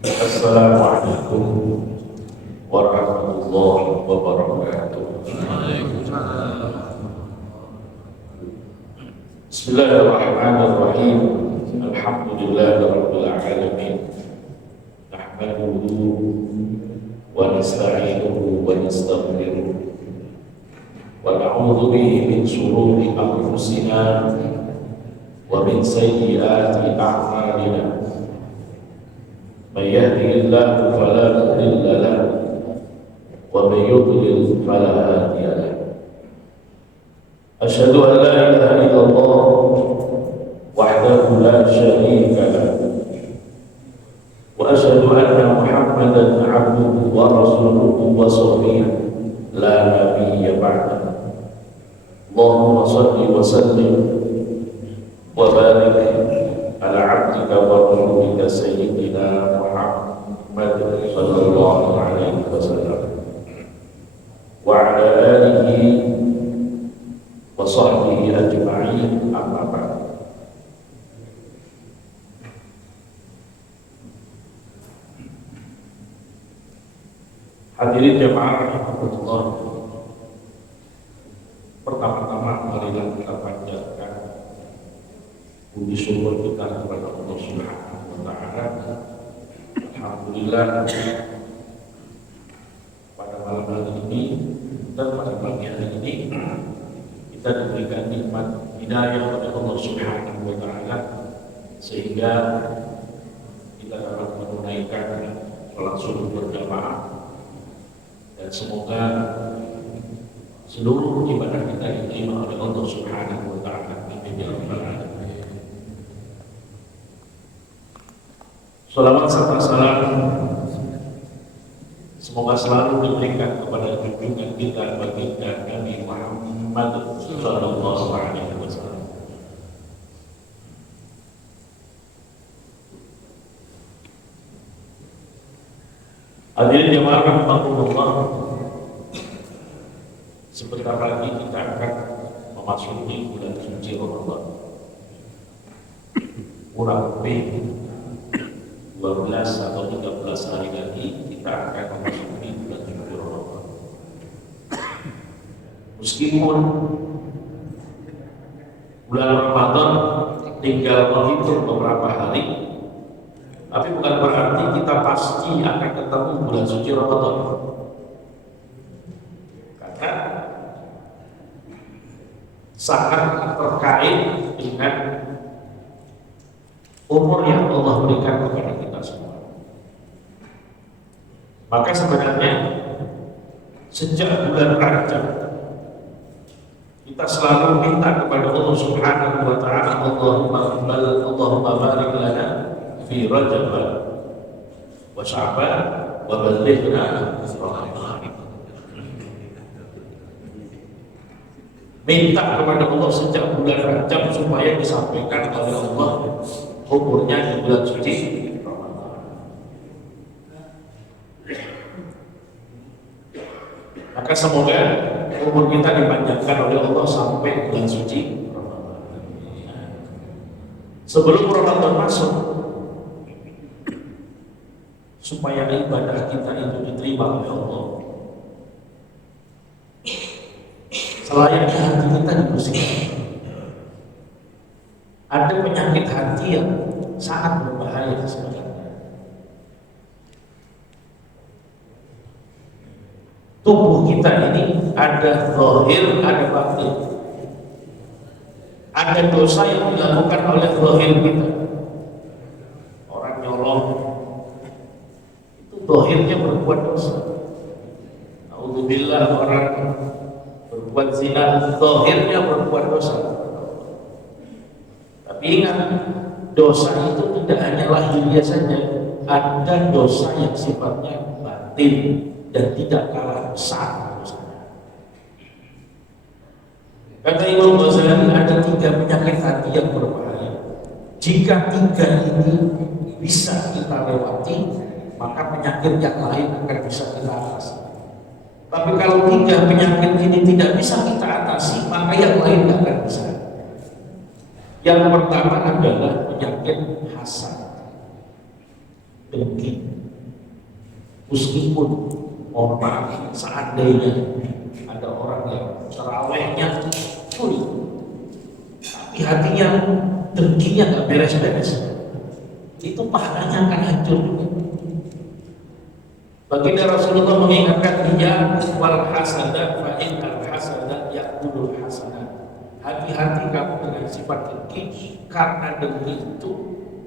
Assalamualaikum warahmatullahi wabarakatuh. Bismillahirrahmanirrahim. Alhamdulillahirabbil alamin. Nahmaduhu wa nasta'inuhu wa nastaghfiruh wa na'udzu bihi min shururi anfusina wa min sayyiati a'malina. Man yahdihillahu fala mudilla lahu wa man yudlil fala hadiya lahu. Asyhadu an la ilaha illallah wahdahu la syarika lahu wa asyhadu anna Muhammadan 'abduhu wa rasuluhu wa shafi'uhu la nabiyya ba'dahu. Allahumma shalli wa sallim wa barik ala 'abdika wa rasulika sayyidina Muhammad sallallahu alaihi wasallam wa ala alihi wa sahbihi ajma'in, amma ba'd. Hadirin jamaah rahmatullah, pertama-tama marilah kita panjatkan puji syukur kita kepada Allah Subhanahu wa taala. Alhamdulillah, pada malam hari ini dan pada pagi hari ini kita diberikan nikmat hidayah oleh Allah Subhanahu wa taala sehingga kita dapat menunaikan sholat subuh berjamaah, dan semoga seluruh ibadah kita diterima oleh Allah Subhanahu wa taala. Amin ya rabbal alamin. Shalawat serta salam semoga selalu diberikan kepada junjungan kita baginda Nabi Muhammad sallallahu alaihi wasallam. Hadirin jamaah rahmatullah, sebentar lagi kita akan memasuki bulan suci Ramadan. Kurang lebih 12 atau 13 hari lagi kita akan memasuki bulan suci Ramadan. Meskipun bulan Ramadan tinggal menghitung beberapa hari, tapi bukan berarti kita pasti akan ketemu bulan suci Ramadan. Karena sangat terkait dengan umur yang Allah berikan kepada kita semua. Maka sebenarnya sejak bulan Rajab kita selalu minta kepada Allah Subhanahu wa taala, Allahumma barik lana fi Rajab wa Sya'ban wa ballighna Ramadan. Minta kepada Allah sejak bulan Rajab supaya disampaikan oleh Allah umurnya di bulan suci Ramadan. Maka semoga umur kita dipanjangkan oleh Allah sampai bulan suci Ramadan. Sebelum Ramadan masuk, supaya ibadah kita itu diterima oleh Allah, selayaknya hati kita dibersihkan. Ada penyakit hati yang sangat berbahaya sebenarnya. Tubuh kita ini ada zahir, ada batin. Ada dosa yang dilakukan oleh zahir kita. Orang nyolong itu zahirnya berbuat dosa. Alhamdulillah, orang berbuat zina zahirnya berbuat dosa. Tapi ingat, dosa itu tidak hanya lahiriah saja, ada dosa yang sifatnya batin dan tidak kalah besar dosanya. Kata Imam Ghazali, ada 3 penyakit hati yang berbahaya. Jika 3 ini bisa kita lewati, maka penyakit yang lain akan bisa kita atasi. Tapi kalau 3 penyakit ini tidak bisa kita atasi, maka yang lain tidak akan bisa. Yang pertama adalah penyakit hasad. dengki. Meskipun orang seandainya ada orang yang terawihnya full, tapi hatinya dengkinya nggak beres-beres, itu pahalanya akan hancur juga. Baginda Rasulullah mengingatkan dia wal hasada fa innal hasada yaqulul hasanat. Hati-hati kamu dengan sifat dengki, karena dengki itu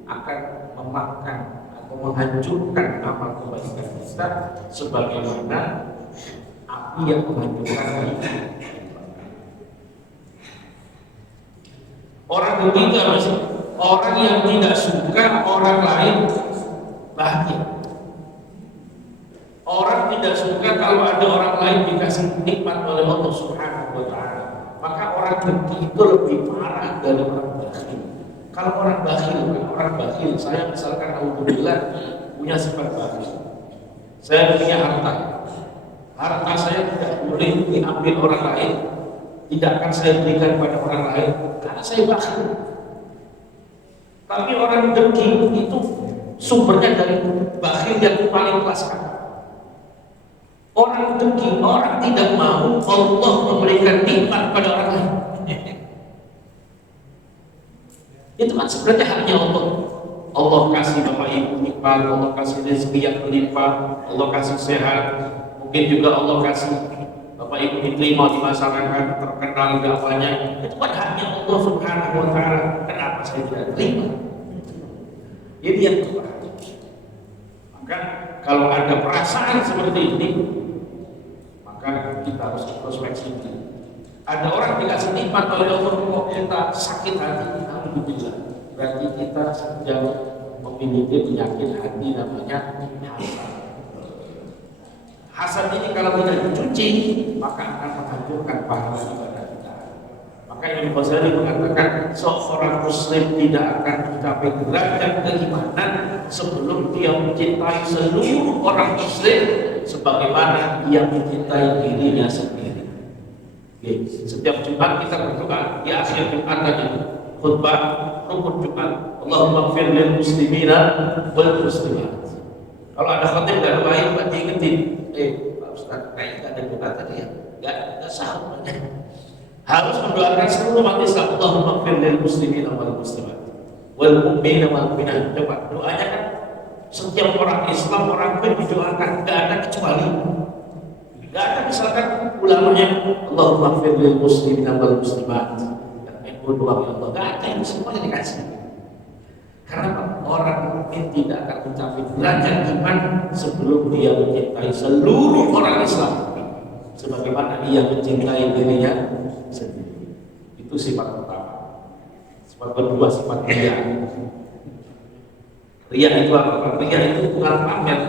akan memakan atau menghancurkan amal kebaikan kita sebagaimana api yang menghancurkan kayu. Orang dengki masih orang yang tidak suka orang lain bahagia. Orang tidak suka kalau ada orang lain dikasih nikmat oleh Allah Subhanahu wa Ta'ala. Maka orang dengki itu lebih parah dari orang bakhil. Kalau orang bakhil, saya misalkan alhamdulillah punya sifat bakhil. Saya punya harta saya tidak boleh diambil orang lain, tidak akan saya berikan pada orang lain karena saya bakhil. Tapi orang dengki itu sumbernya dari bakhil yang paling kelas kakap. Orang dengki, orang tidak mau Allah memberikan nikmat pada orang lain. Itu kan sebenarnya haknya Allah. Allah kasih bapak ibu nikmat, Allah kasih rezeki yang berlimpah, Allah kasih sehat. Mungkin juga Allah kasih bapak ibu diterima di masyarakat, terkenal gak banyak. Itu kan haknya Allah Subhanahu wa Ta'ala. Kenapa saya tidak terima? Jadi yang kedua, maka kalau ada perasaan seperti ini, maka kita harus introspeksi. Ada orang dikasih nikmat oleh Allah kok kita sakit hati, alhamdulillah. Berarti kita sedang memiliki penyakit hati namanya hasad. Hasad ini kalau tidak dicuci, maka akan menghancurkan pahala ibadah kita. Maka Imam Ghazali mengatakan seorang muslim tidak akan mencapai derajat keimanan sebelum dia mencintai seluruh orang muslim sebagaimana ia mencintai dirinya sendiri. Setiap Jumat kita berdoa, di akhir Jumat tadi khutbah rukun Jumat, Allahumma ighfir lil muslimina wal muslimat. Kalau ada khatib dan doain, Pak diingetin, Pak Ustaz, kayaknya ada doa tadi ya, nggak sah. Harus mendoakan seluruh umat Islam, Allahumma ighfir lil muslimina wal muslimat wal mu'minina wal mu'minat. Coba doanya kan setiap orang Islam, orang Muslim didoakan, nggak ada kecuali. Nggak ada misalkan ulamanya Allahumma ighfir lil muslimina wal muslimat. Doa ya Allah, nggak ada, yang semuanya dikasih. Karena orang mukmin tidak akan mencapai derajat iman sebelum dia mencintai seluruh orang Islam sebagaimana ia mencintai dirinya sendiri. Itu sifat pertama. Sifat kedua, sifat riya. Riya itu apa? Riya itu bukan pamer,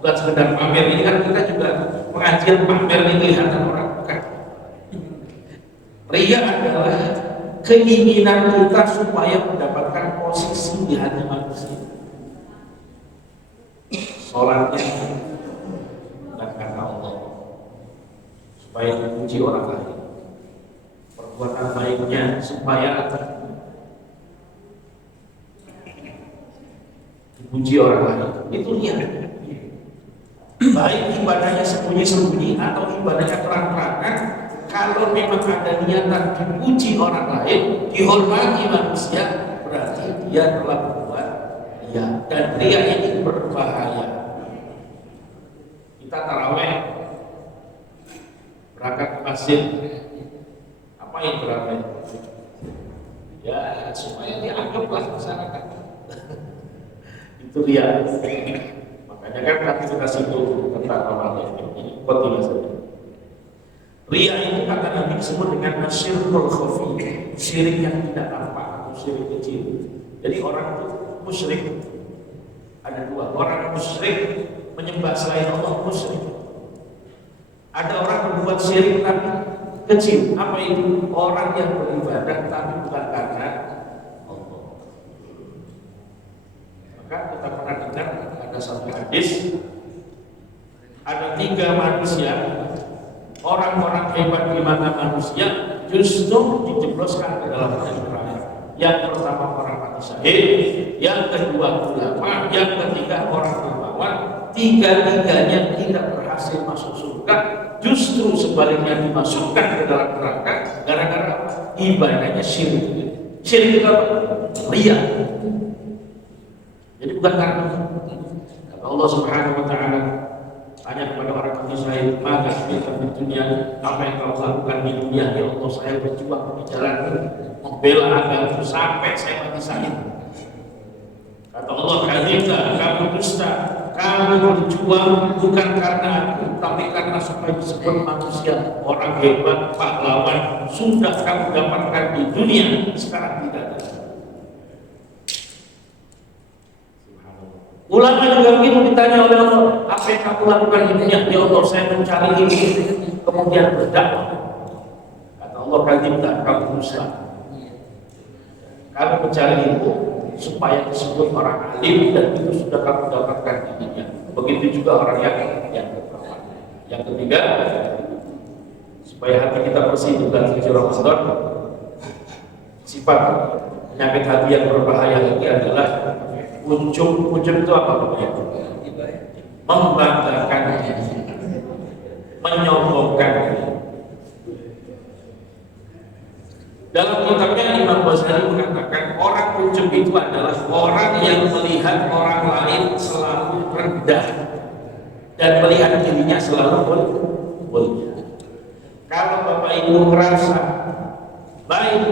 bukan sekedar pamer. Ini kan kita juga pengajian pamer ini kelihatan orang, bukan. Riya adalah keinginan kita supaya mendapatkan posisi di hati manusia. Sholatnya bukan karena Allah, supaya dipuji orang lain. Perbuatan baiknya supaya dipuji orang lain. Itu dia. Baik ibadahnya sembunyi-sembunyi atau ibadahnya terang-terangan, kalau memang ada niatan dipuji orang lain, dihormati manusia, berarti dia telah berbuat riya. Dan riya ini berbahaya. Kita tarawih, berangkat ke masjid, apa yang tarawih? Ya supaya dianggaplah masyarakat. Itu riya. Makanya kan nanti kita singgung tentang amalnya ini. Betul saja. Riya itu kata Nabi disebut dengan asyirkul khafi, syirik yang tidak nampak atau syirik kecil. Jadi orang itu musyrik. Ada dua, orang musyrik menyembah selain Allah, musyrik. Ada orang berbuat syirik tapi kecil. Apa itu? Orang yang beribadah tapi bukan karena Allah. Maka kita pernah dengar ada satu hadis, ada 3 manusia, orang-orang hebat di mata manusia justru dijebloskan ke dalam neraka. Yang pertama orang mati syahid, yang kedua ulama, yang ketiga orang dermawan. Tiga-tiganya tidak berhasil masuk surga, justru sebaliknya dimasukkan ke dalam neraka gara-gara ibadahnya syirik. Syirik itu apa? Riya. Jadi bukan karena kata Allah Subhanahu wa taala, tanya kepada orang mati syahid, maka kita di dunia, apa yang kau lakukan di dunia? Ya Allah, saya berjuang di jalan membela agama sampai saya mati syahid. Kata Allah, kadzibta, kamu dusta, kamu berjuang bukan karena aku, tapi karena supaya disebut manusia, orang hebat, pahlawan, sudah kamu dapatkan di dunia, sekarang tidak ada. Ulama juga begitu, ditanya oleh Allah, apa yang kamu lakukan di dunia? Ya Allah, saya mencari ilmu, kemudian berdakwah. Kata Allah, kadzibta, kamu dusta. Kamu mencari ilmu supaya disebut orang alim, dan itu sudah kamu dapatkan di dunia. Begitu juga orang yang bertakwa. Yang ketiga, supaya hati kita bersih di bulan suci Ramadan. Sifat penyakit hati yang berbahaya lagi adalah ujub itu apa namanya? Membanggakan, menyombongkan. Dalam kitabnya Imam Ghazali mengatakan orang ujub itu adalah orang yang melihat orang lain selalu rendah dan melihat dirinya selalu mulia. Kalau Bapak Ibu merasa baik,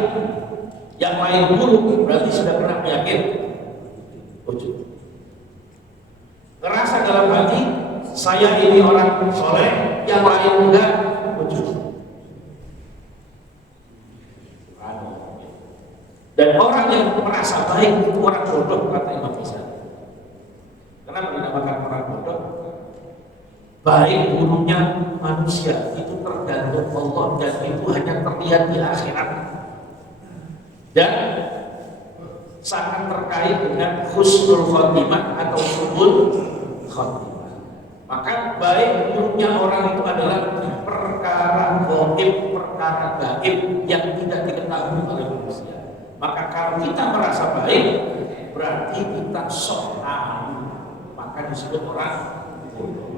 yang lain buruk, berarti sudah kena penyakit ujub. Ngerasa dalam hati saya ini orang soleh, yang lain enggak, ujub. Dan orang yang merasa baik itu orang bodoh, kata Imam Ghazali. Kenapa dinamakan orang bodoh? Baik buruknya manusia itu tergantung Allah, dan itu hanya terlihat di akhirat dan sangat terkait dengan husnul khotimah atau su'ul khotimah. Maka baik buruknya orang itu adalah perkara gaib, perkara gaib yang tidak diketahui oleh manusia. Maka kalau kita merasa baik, berarti kita sok tahu, maka disebut orang bodoh.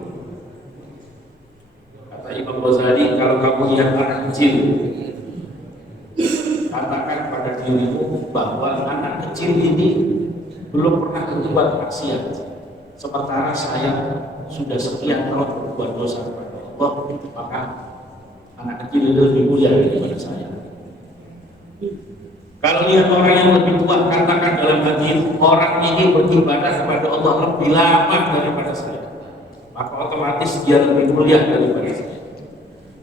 Kata Imam Ghazali, kalau kamu lihat anak kecil, katakan pada dirimu bahwa anak kecil ini belum pernah berbuat maksiat, sementara saya sudah sekian tahun berbuat dosa kepada Allah, maka anak kecil itu lebih mulia daripada saya. Kalau lihat orang yang lebih tua, katakan dalam hati, orang ini beribadah kepada Allah lebih lama daripada saya, maka otomatis dia lebih mulia daripada saya.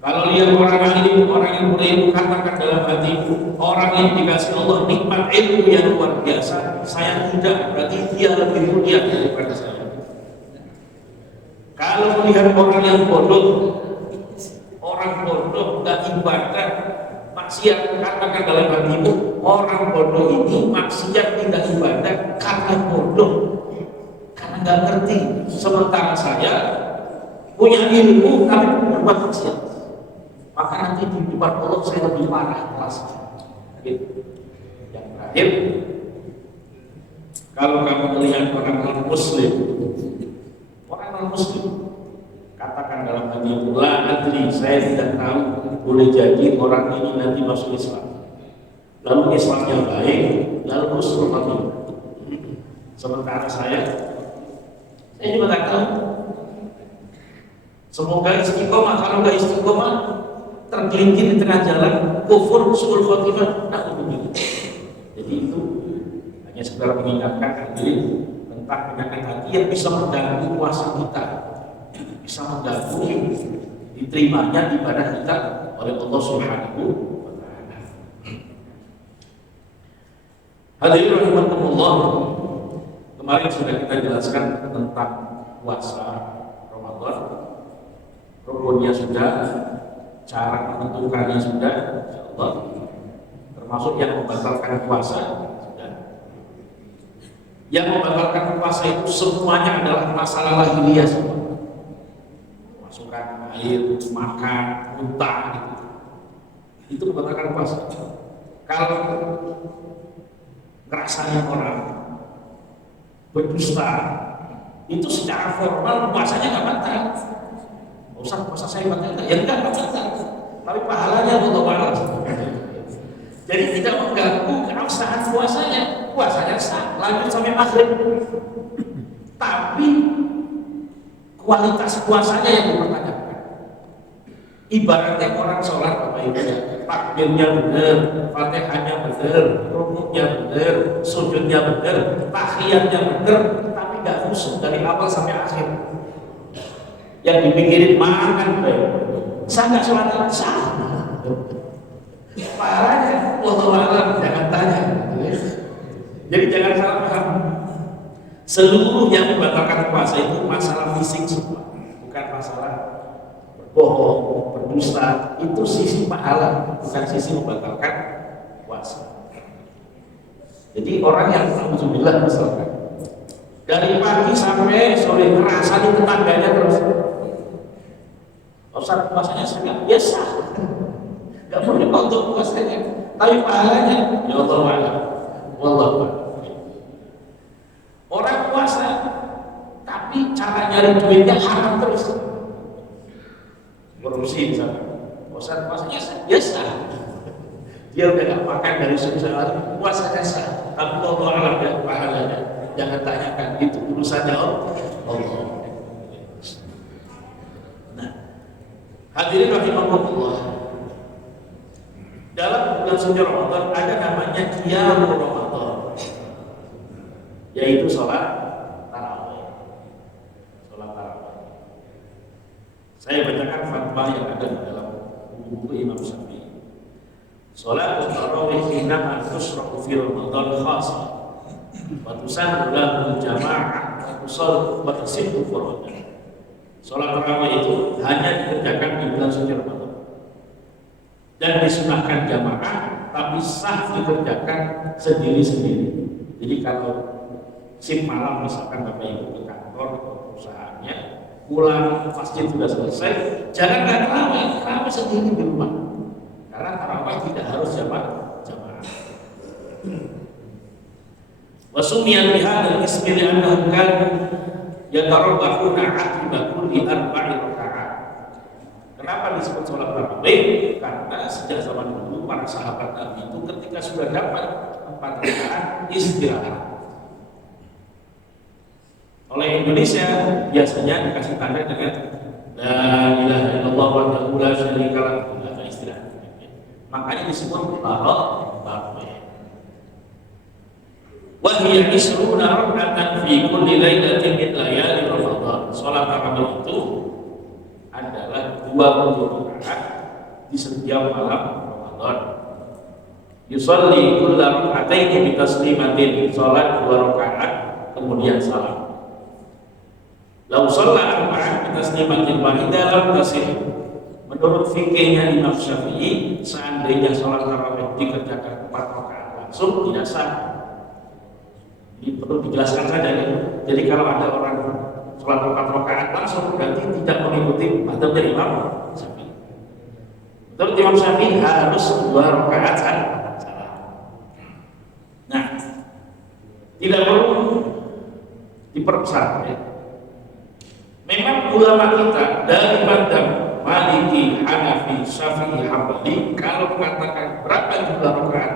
Kalau lihat orang alim, orang yang berilmu, katakan dalam hati, orang ini dikasih Allah nikmat ilmu yang luar biasa, saya tidak, berarti dia lebih mulia daripada saya. Kalau melihat orang yang bodoh, orang bodoh gak ibadah, maksiat, katakan dalam hatimu, orang bodoh ini maksiat tidak ibadah karena bodoh, karena nggak ngerti. Sementara saya punya ilmu tapi berbuat maksiat, maka nanti di depan Allah saya lebih parah kelasnya. Yang terakhir, kalau kamu melihat orang non muslim, katakan dalam hatimu, la adri, saya tidak tahu, boleh jadi orang ini nanti masuk Islam, lalu Islamnya baik, lalu husnul khotimah. Sementara saya juga tidak tahu. Semoga istiqomah, kalau nggak istiqomah tergelincir di tengah jalan, kufur, husnul khotimah, nah begitu. Jadi itu hanya sekedar mengingatkan diri tentang penyakit hati yang bisa mengganggu puasa kita, bisa mengganggu diterimanya ibadah kita oleh Allah Subhanahu wa taala. Hadirin rahimakumullah, kemarin sudah kita jelaskan tentang puasa Ramadan. Rukunnya sudah, cara menentukannya sudah, insyaallah. Termasuk yang membatalkan puasa sudah. Yang membatalkan puasa itu semuanya adalah masalah lahiriah semua. Masukkan air, makan, muntah, gitu. Itu membatalkan puasa. Kalau ngerasain orang, berdusta, itu secara formal puasanya nggak batal. Ustaz, puasa saya batal nggak? Ya enggak batal, tapi pahalanya Allah alam. Jadi tidak mengganggu keabsahan puasanya sah, lanjut sampai maghrib. Tapi kualitas puasanya yang dipertanyakan. Ibaratnya orang sholat Bapak Ibu, takbirnya benar, Fatihahnya benar, rukuknya benar, sujudnya benar, tahiyatnya benar, tapi nggak khusyuk dari awal sampai akhir. Yang dipikirin makan baik. Sah nggak sholat? Sah. Parahnya, wallahu a'lam, jangan tanya. Jadi jangan salah paham. Seluruh yang membatalkan puasa itu masalah fisik semua, bukan masalah berbohong, berdusta. Itu sisi pahala, bukan sisi membatalkan puasa. Jadi orang yang alhamdulillah misalkan dari pagi sampai sore ngerasa di tetangganya terus, Ustaz puasanya sangat biasa, nggak perlu untuk puasanya, tapi pahalanya ya Allah wa'ala, wallahu a'lam. Orang puasa tapi cara nyari duitnya haram terus, korupsi misalnya. Ustaz puasanya biasa, dia udah nggak makan dari sehari, puasanya sah, tapi Allah alam ya pahalanya. Jangan tanyakan, itu urusannya Allah. Nah, hadirin rahimahullah, dalam bulan suci Ramadan ada namanya Qiyamul Ramadan, yaitu sholat tarawih. Saya bacakan fatwa yang ada di dalam buku Imam Syafi'i. Sholat tarawih hina tusra'u fi Ramadan khasa wa tusannu lahu jama'ah wa tusibu furada. Sholat tarawih itu hanya dikerjakan di bulan suci Ramadan dan disunahkan jamaah, tapi sah dikerjakan sendiri-sendiri. Jadi kalau shift malam misalkan Bapak Ibu ke kantor atau perusahaannya, pulang masjid sudah selesai, jangan tarawih sendiri di rumah, karena tarawih tidak harus jamaah. Wasumiyan bihadzal ismi li'annahum kanu yatarabbahuna 'aqiba kulli arba'i rakaat. Kenapa disebut sholat tarawih? Karena sejak zaman dulu para sahabat Nabi itu ketika sudah dapat 4 rakaat istirahat. Oleh Indonesia biasanya dikasih tanda dengan la ilaha illallah wahdahu la syarika lahu istirahat. Makanya disebut tarawih. Wa hiya isruna rak'atan fi kulli lailatin min layali Ramadan. Salat tarawih itu adalah 20 rakaat di setiap malam Ramadan. Yusalli kulla rak'ataini bi taslimatin, salat 2 rakaat kemudian salam. Lau shalla arba'an bi taslimatin wahidah lam tasih. Menurut fikihnya Imam Syafi'i, seandainya salat tarawih dikerjakan 4 rakaat langsung tidak sah. Ini perlu dijelaskan saja ya. Jadi kalau ada orang sholat 4 rakaat langsung berarti tidak mengikuti mazhabnya Imam Syafi'i. Menurut Imam Syafi'i harus 2 rakaat salah. Nah, tidak perlu diperbesar ya. Memang ulama kita dari mazhab Maliki, Hanafi, Syafi'i, Hambali kalau mengatakan berapa jumlah rakaat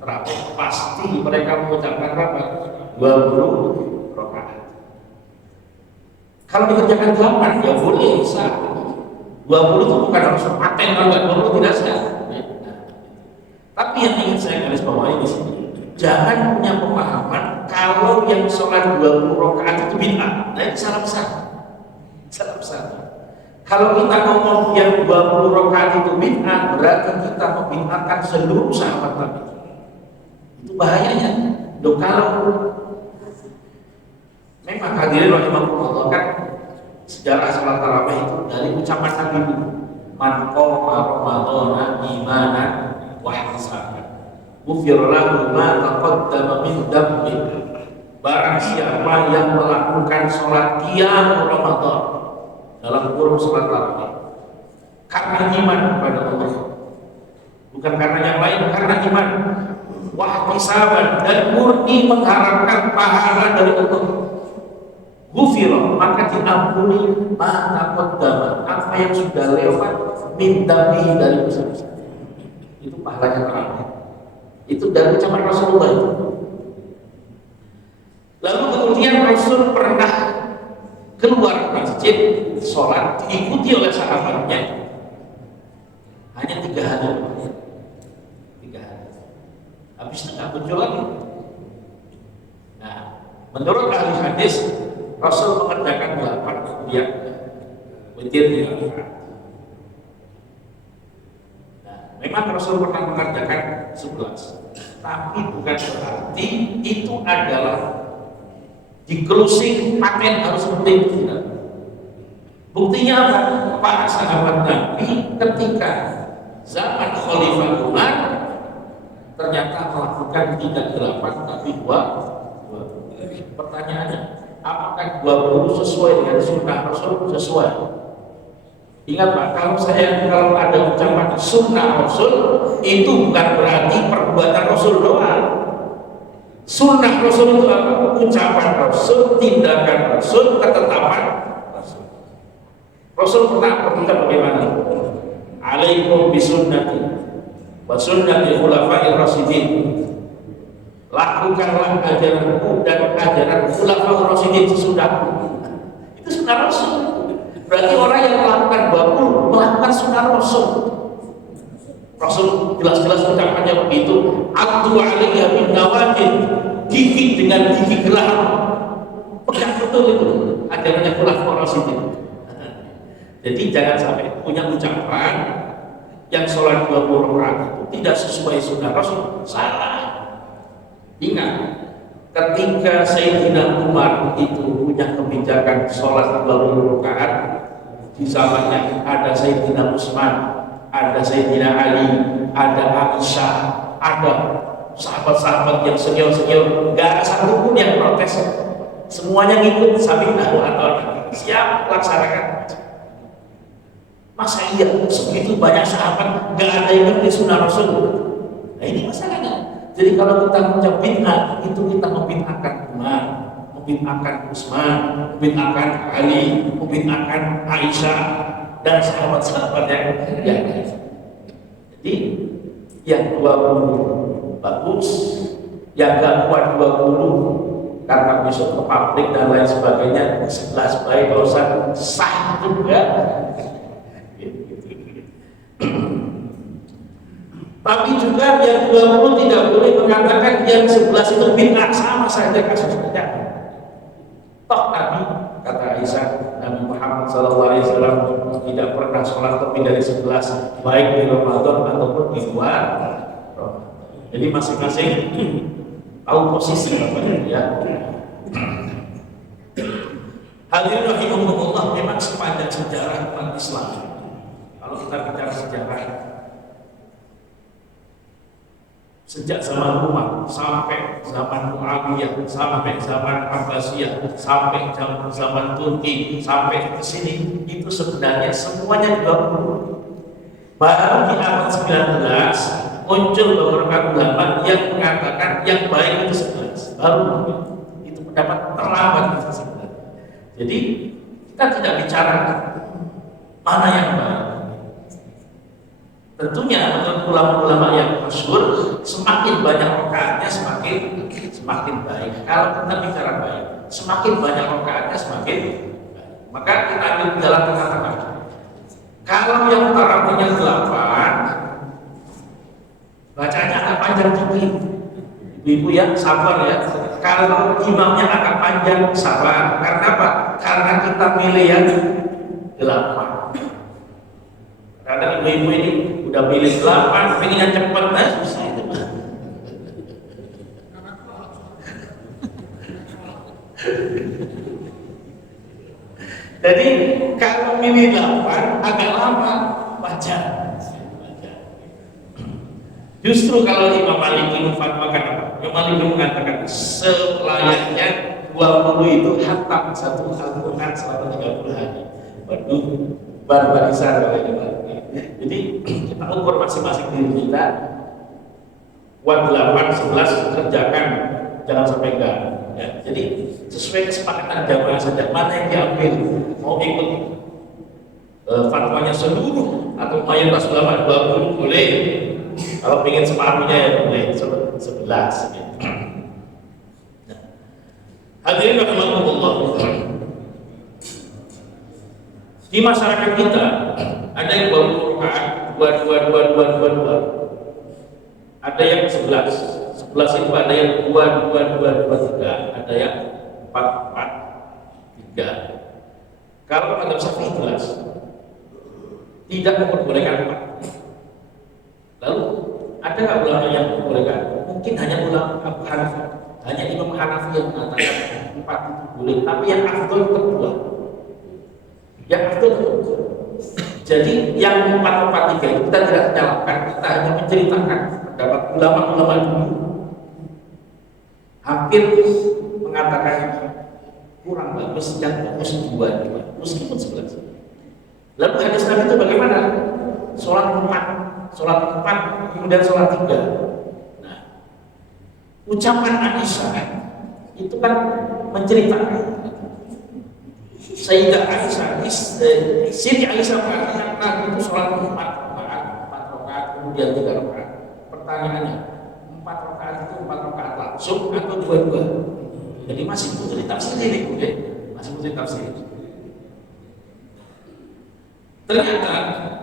tarawih, pasti mereka mengucapkan berapa? 20 rakaat. Kalau dikerjakan 8 ya boleh sah. 20 itu bukan harus paten, kalau nggak 20 tidak sah. Tapi yang ingin saya garis bawahi di sini, jangan punya pemahaman kalau yang sholat 20 rakaat itu bid'ah. Nah itu salah besar. Salah besar. Kalau kita ngomong yang 20 rakaat itu bid'ah, berarti kita membid'ahkan seluruh sahabat Nabi. Itu bahayanya. Loh, kalau memang hadirin rahimahullah kan sejarah salat tarawih itu dari ucapan Nabi itu, man qama ramadhana imanan wa ihtisaban ghufira lahu ma taqaddama min dhanbi. Barang siapa yang melakukan salat qiyam Ramadan dalam kurung salat tarawih karena iman kepada Allah, bukan karena yang lain, karena iman, wah wahtisaban, dan murni mengharapkan pahala dari Allah, ghufira, maka diampuni ma taqaddama, apa yang sudah lewat min dambi, dari dosa-dosa. Itu pahalanya terakhir. Itu dari ucapan Rasulullah itu. Lalu kemudian Rasul pernah keluar masjid sholat diikuti oleh sahabatnya hanya 3 hari. 3 hari. Habis itu nggak muncul lagi. Nah, menurut ahli hadis Rasul mengerjakan 8, kemudian witir di rakaat. Nah, memang Rasul pernah mengerjakan 11, tapi bukan berarti itu adalah di closing paten harus seperti itu, tidak. Buktinya apa? Para sahabat Nabi ketika zaman Khalifah Umar ternyata melakukan tidak 8 tapi 2. Pertanyaannya, apakah 20 sesuai dengan sunnah Rasul? Sesuai. Ingat Pak, kalau ada ucapan sunnah Rasul, itu bukan berarti perbuatan Rasul doang. Sunnah Rasul itu apa? Ucapan Rasul, tindakan Rasul, ketetapan Rasul. Rasul pernah berkata bagaimana? Alaikum bisunnati wa sunnati khulafa'ir rasyidin. Lakukanlah ajaranku dan ajaran khulafa'ir rasyidin sesudahku. Itu sunnah Rasul. Berarti orang yang melakukan 20 melakukan sunnah Rasul. Rasul jelas-jelas ucapannya begitu. Abdu alaiya bin nawajid, gigit dengan gigi geram. Pegang betul itu ajarannya khulafa'ir rasyidin. Jadi jangan sampai punya ucapan yang sholat 20 rakaat itu tidak sesuai sunnah Rasul, salah. Ingat, ketika Sayyidina Umar itu punya kebijakan sholat 20 rakaat, di zamannya ada Sayyidina Utsman, ada Sayyidina Ali, ada Aisyah, ada sahabat-sahabat yang senior-senior, gak ada satupun yang protes, semuanya ngikut sami'na wa ata'na, siap laksanakan. Masa iya segitu banyak sahabat gak ada yang ngerti sunnah Rasul? Nah ini masalahnya. Jadi kalau kita mengucap bid'ah, itu kita membid'ahkan Umar, membid'ahkan Utsman, membid'ahkan Ali, membid'ahkan Aisyah dan sahabat-sahabat yang lain. Jadi yang 20 bagus, yang gak kuat 20 karena besok ke pabrik dan lain sebagainya, 11 baik, kalau sah juga. Tapi juga yang 20 tidak boleh mengatakan yang 11 itu bid'ah, sama saja kasusnya. Toh Nabi, kata Aisyah, Nabi Muhammad SAW tidak pernah sholat lebih dari 11, baik di Ramadan ataupun di luar. Jadi masing-masing tahu posisi ya. Hadirin rahimahumullah, memang sepanjang sejarah umat Islam, kalau kita bicara sejarah, sejak zaman Umar sampai zaman Muawiyah, sampai zaman Abbasiyah, sampai zaman Turki, sampai ke sini, itu sebenarnya semuanya 20. Baru di abad 19 muncul beberapa ulama yang mengatakan yang baik itu 11. Baru itu pendapat terlambat itu sebenarnya. Jadi kita tidak bicara mana yang baik. Tentunya menurut ulama-ulama yang masyhur, semakin banyak rakaatnya semakin baik. Kalau kita bicara baik, semakin banyak rakaatnya semakin baik. Maka kita ambil jalan tengah-tengah. Kalau yang tarawihnya 8, bacanya agak panjang dikit. Ibu ya, sabar ya. Kalau imamnya agak panjang, sabar. Karena apa? Karena kita milih yang 8. Karena ibu-ibu ini udah pilih 8, pengennya cepat, nah susah itu. Jadi kalau milih 8 agak lama baca. Justru kalau Imam Maliki memfatwakan apa? Imam Maliki mengatakan selayaknya 20 itu hatam satu Al-Quran selama 30 hari. Waduh, barisan kalau ini. Jadi kita ukur masing-masing diri kita. kuat 8, 11 kerjakan, jangan sampai enggak. Ya, jadi sesuai kesepakatan jamaah saja mana yang diambil, mau ikut fatwanya seluruh atau mayoritas ulama 20 boleh, kalau ingin separuhnya ya boleh 11 gitu. Nah, hadirin rahimakumullah, di masyarakat kita ada yang 20 rakaat, 2 ada yang 11 itu ada yang 2 ada yang 4 3. Kalau mazhab Syafi'i jelas tidak memperbolehkan 4. Lalu ada nggak ulama yang memperbolehkan? Mungkin hanya ulama Abu Hanifah, hanya Imam Hanafi yang mengatakan 4 itu boleh, tapi yang afdol kedua. Yang afdol kedua. Jadi yang 4 itu kita tidak menyalahkan, kita hanya menceritakan pendapat ulama-ulama dulu. Hampir mengatakan kurang bagus, yang bagus 2, meskipun 11. Lalu hadis Nabi itu bagaimana? Sholat 4, kemudian sholat 3. Nah, ucapan Aisyah itu kan menceritakan Sayyidah Aisyah, Siti Aisyah mengatakan Nabi itu sholat 4 rakaat, kemudian 3 rakaat. Pertanyaannya, 4 rakaat itu 4 rakaat langsung atau 2? Jadi masih butuh ditafsir ini, oke? Masih butuh ditafsir. Ternyata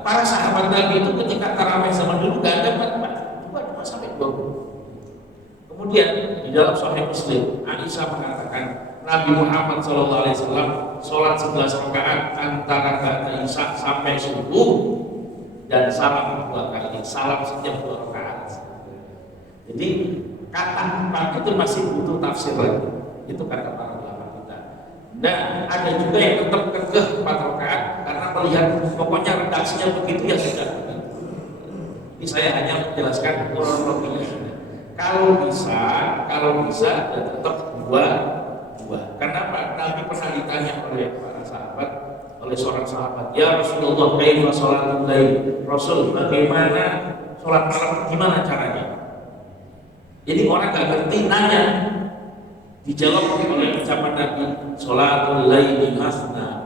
para sahabat Nabi itu ketika tarawih zaman dulu gak ada 4 sampai 20. Kemudian di dalam Sahih Muslim, Aisyah mengatakan Nabi Muhammad SAW sholat 11 rakaat antara ba'da isya sampai subuh dan salam 2 kali, salam setiap 2 rakaat. Jadi kata 4 itu masih butuh tafsir lagi. Itu kata para ulama kita. Nah, ada juga yang tetap kekeh 4 rakaat karena melihat pokoknya redaksinya begitu ya sudah. Ini saya hanya menjelaskan kronologinya. Kalau bisa ya tetap 2. Kenapa? Nabi pernah ditanya oleh para sahabat, oleh seorang sahabat, ya Rasulullah, kaifa sholatul lail? Rasul, bagaimana sholat malam? Gimana caranya? Jadi orang gak ngerti nanya, dijawab oleh ucapan Nabi, sholatul laili masna,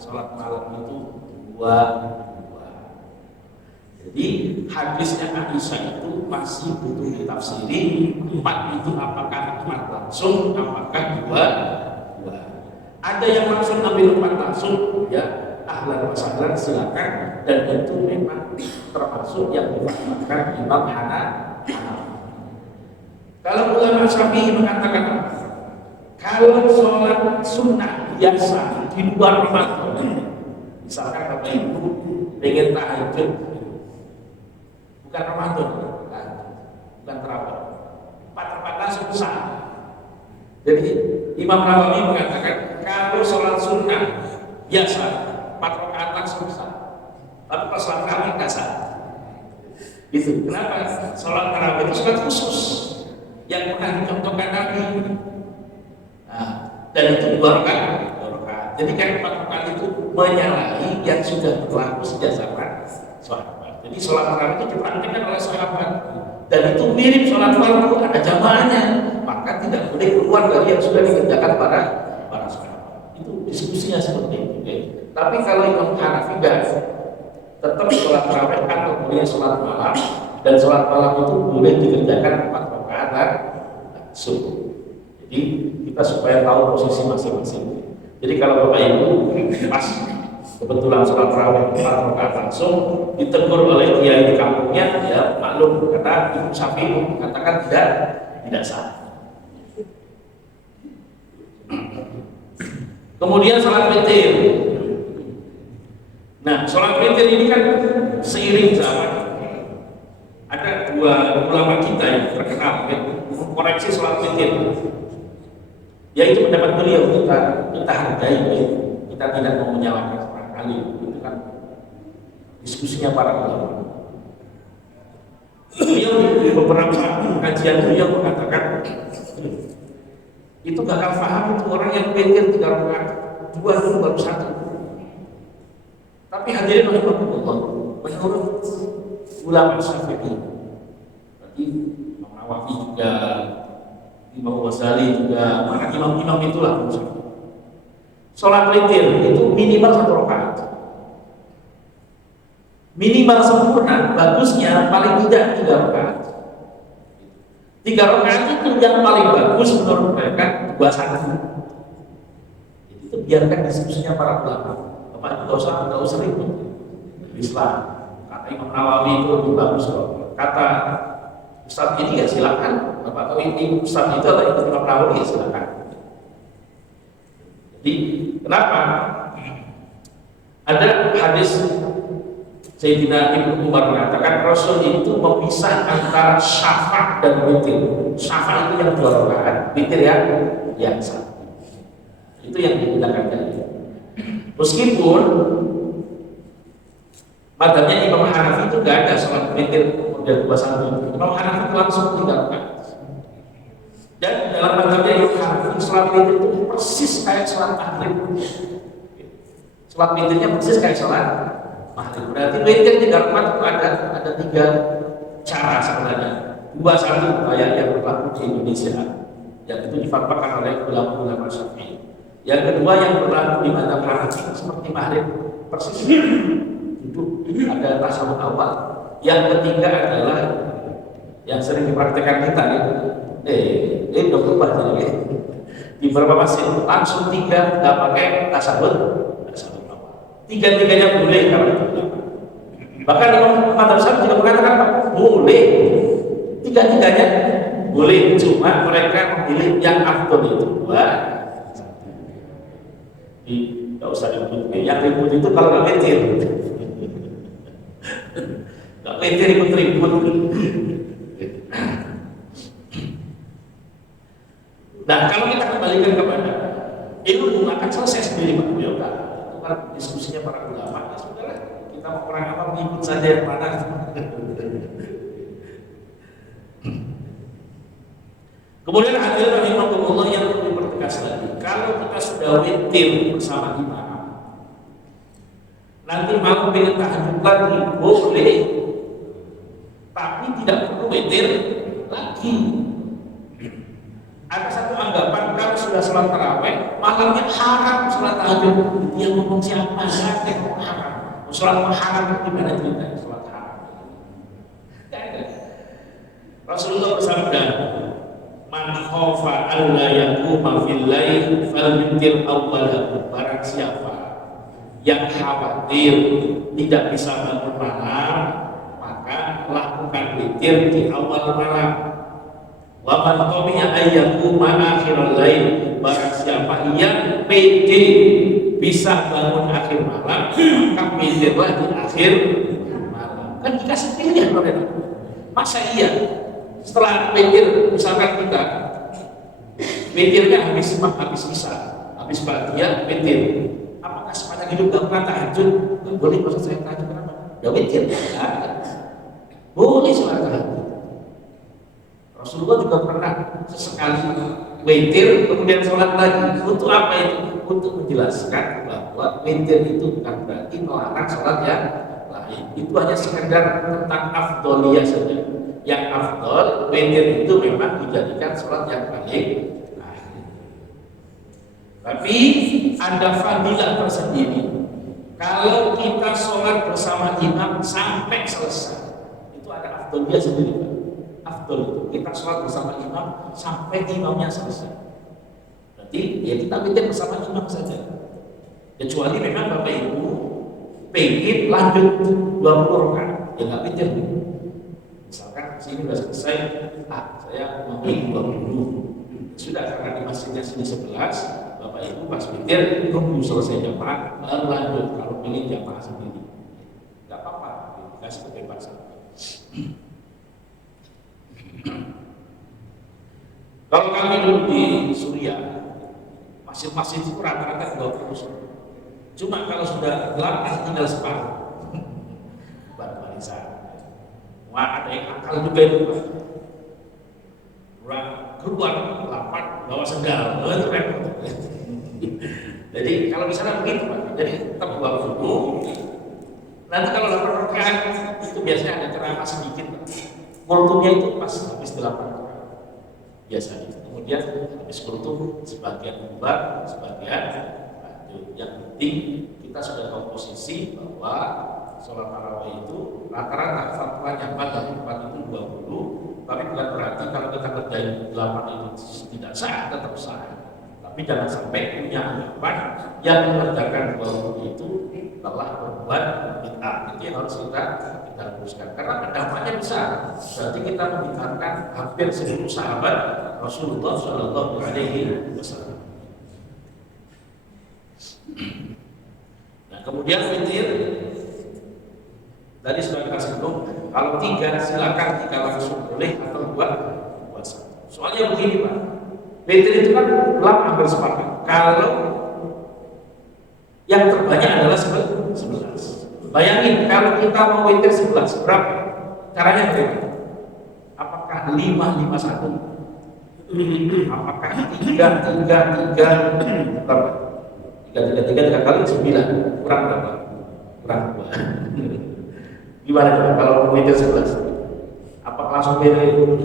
sholat malam itu 2. Jadi hadisnya Aisyah itu masih butuh ditafsiri. 4 itu apakah 4 langsung, apakah 2? Ada yang langsung ambil 4 langsung, ya ahlan wa sahlan, silakan. Dan itu memang termasuk yang difatwakan Imam Hanafi. Kalau ulama Syafi'i mengatakan kalau sholat sunnah biasa di luar Ramadan, misalkan Bapak Ibu pengen tahajud bukan Ramadan, bukan terawih, 4 rakaat susah. Jadi Imam Nawawi mengatakan kalau sholat sunnah biasa 4 rakaat susah, tapi pas sholat tarawih nggak sah. Itu kenapa? Sholat tarawih itu sholat khusus yang pernah dicontohkan Nabi. Nah, dan itu 2 rakaat. Jadi kan 4 rakaat itu menyalahi yang sudah berlaku sejak zaman sahabat. Jadi sholat tarawih itu dipraktikkan oleh sahabat dan itu mirip sholat fardu, ada jamaahnya, maka tidak boleh keluar dari yang sudah dikerjakan para sahabat. Itu diskusinya seperti itu. Okay? Tapi kalau Imam Hanafi tetap sholat tarawih atau boleh sholat malam, dan sholat malam itu boleh dikerjakan 4 rakaat subuh. Jadi kita supaya tahu posisi masing-masing. Jadi kalau Bapak Ibu pas kebetulan sholat tarawih 4 rakaat langsung ditegur oleh kiai di kampungnya, ya maklum, karena Imam Syafi'i mengatakan tidak sah. Kemudian sholat witir. Nah, sholat witir ini kan seiring zaman ada 2 ulama kita yang terkenal mengkoreksi sholat witir, yaitu pendapat beliau kita hargai, kita tidak mau menyalahkan orang alim, itu kan diskusinya para ulama. Beliau di beberapa kajian beliau mengatakan itu gagal paham itu orang yang witir 3 rakaat, 2 dulu baru 1. Tapi hadirin rahimakumullah, menurut ulama Syafi'i, berarti Hanafi juga, Imam Ghazali juga, para imam-imam itulah. Sholat witir itu minimal 1 rakaat. Minimal sempurna, bagusnya paling tidak 3 rakaat. 3 rakaat itu yang paling bagus menurut mereka 21. Jadi itu biarkan diskusinya para ulama. Bapak nggak usah ribut. Islam kata Imam Nawawi itu lebih bagus kok. Kata Ustaz ini ya silakan. Bapak tahu ini Ustaz itu atau itu Imam Nawawi ya silakan. Jadi kenapa? Ada hadis Sayyidina Ibnu Umar mengatakan Rasul itu memisah antara syafa' dan witir. Syafa' itu yang 2 rakaat, witir yang 1. Itu yang digunakan tadi. Meskipun madhabnya Imam Hanafi itu nggak ada sholat witir kemudian 21. Imam Hanafi itu langsung 3 rakaat. Dan dalam madhabnya Imam Hanafi sholat witir itu persis kayak sholat maghrib. Sholat witirnya persis kayak sholat maghrib. Berarti witir 3 rakaat itu ada 3 cara sebenarnya. 21 kayak yang berlaku di Indonesia, yang itu difatwakan oleh ulama-ulama Syafi'i. Yang kedua yang berlaku di madhab Hanafi seperti maghrib persis duduk ada tasawuf awal. Yang ketiga adalah yang sering dipraktekkan kita ini udah berubah jadi di beberapa masjid langsung 3 nggak pakai tasawuf awal. 3-3-nya boleh kalau itu. Bahkan Imam Madhab Syafi'i juga mengatakan boleh 3-3-nya boleh, cuma mereka memilih yang afdol itu 2. Nggak usah ribut. Yang ribut itu kalau nggak witir. Nggak witir ribut-ribut. Nah, kalau kita kembalikan kepada ilmu akan selesai sendiri Pak Yoga. Itu kan diskusinya para ulama. Ya sudahlah, kita mau perang apa mengikut saja yang mana. Kemudian hadirin rahimakumullah yang perlu dipertegas lagi, kalau kita sudah witir bersama imam, nanti malam pengen tahajud lagi boleh, tapi tidak perlu witir lagi. Ada satu anggapan kalau sudah sholat tarawih malamnya haram sholat tahajud. Dia ngomong siapa? Saya ngomong haram. Sholat haram gimana ceritanya sholat haram? Rasulullah bersabda, man khaufa alla yaquma fil lail falyutir awwalahu. Barang siapa yang khawatir tidak bisa bangun malam, maka lakukan witir di awal malam. Wa man qamiya ayyaquma akhirul lail. Barang siapa yang pede bisa bangun akhir malam, maka witirlah di akhir malam. Kan dikasih pilihan oleh Nabi. Masa iya setelah witir, misalkan kita witirnya habis isya, habis bahagia witir, apakah sepanjang hidup gak pernah tahajud? Boleh maksud saya tahajud kenapa? Ya witir ya. Boleh sholat tahajud. Rasulullah juga pernah sesekali witir kemudian sholat lagi. Untuk apa itu? Untuk menjelaskan bahwa witir itu bukan berarti melarang sholat yang lain. Itu hanya sekedar tentang afdoliyah saja. Yang afdol, witir itu memang dijadikan sholat yang paling akhir. Tapi ada fadilah tersendiri. Kalau kita sholat bersama imam sampai selesai, itu ada afdoliyah sendiri. Afdol itu kita sholat bersama imam sampai imamnya selesai. Berarti ya kita witir bersama imam saja. Kecuali memang Bapak Ibu pengen lanjut 20 rakaat, ya nggak witir. Misalkan sini sudah selesai, saya mau 20. Sudah karena di masjidnya sini 11, Bapak Ibu pas witir tunggu selesai jamaah baru lanjut. Kalau pilih jamaah sendiri, nggak apa-apa, dikasih kebebasan. Kalau kami dulu di Suriah, masjid-masjid itu rata-rata 20. Cuma kalau sudah gelap tinggal separuh. Barisan. Wah, ada yang akal juga itu Pak. Keluar lapat bawa sendal, itu repot. Jadi kalau misalnya begitu Pak, jadi tetap bawa dulu. Nanti kalau 8 rakaat itu biasanya ada ceramah sedikit Pak. Kultumnya itu pas habis 8 rakaat. biasanya. Kemudian habis kultum sebagian bubar, sebagian lanjut. Yang penting kita sudah tahu posisi bahwa sholat tarawih itu rata-rata fatwanya pada tempat itu 20, tapi bukan berarti kalau kita kerjain 8 itu tidak sah, tetap sah. Tapi jangan sampai punya anggapan yang mengerjakan 20 itu telah berbuat bid'ah. Itu yang harus kita luruskan karena dampaknya besar. Berarti kita membid'ahkan hampir seluruh sahabat Rasulullah Shallallahu Alaihi Wasallam. Nah, kemudian witir tadi sudah kita singgung. Kalau 3 silakan jika langsung boleh atau buat satu. Soalnya begini Pak, witir itu kan ulama hampir sepakat. Kalau yang terbanyak adalah 11. Bayangin kalau kita mau witir 11 berapa? Caranya bagaimana? Apakah 5-5-1? Apakah 3-3-3 berapa? 3 kali 9 kurang berapa? Kurang 2. Gimana coba kalau mau witir 11? Apakah langsung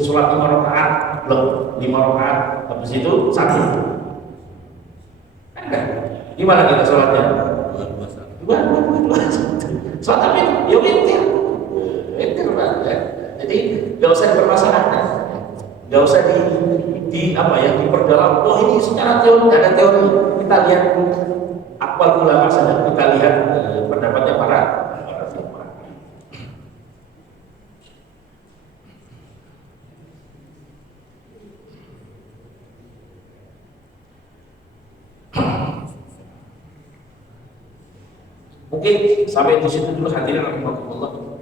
sholat 5 rakaat? Belum, 5 rakaat habis itu 1. Kan enggak? Gimana kita sholatnya? 2 sholat apa itu? Ya witir Pak ya. Jadi nggak usah dipermasalahkan, nggak usah diperdalam. Oh ini secara teori, ada teori. Kita lihat aqwal ulama saja, kita lihat pendapatnya para ulama. Mungkin sampai di situ dulu hadirin rahimakumullah.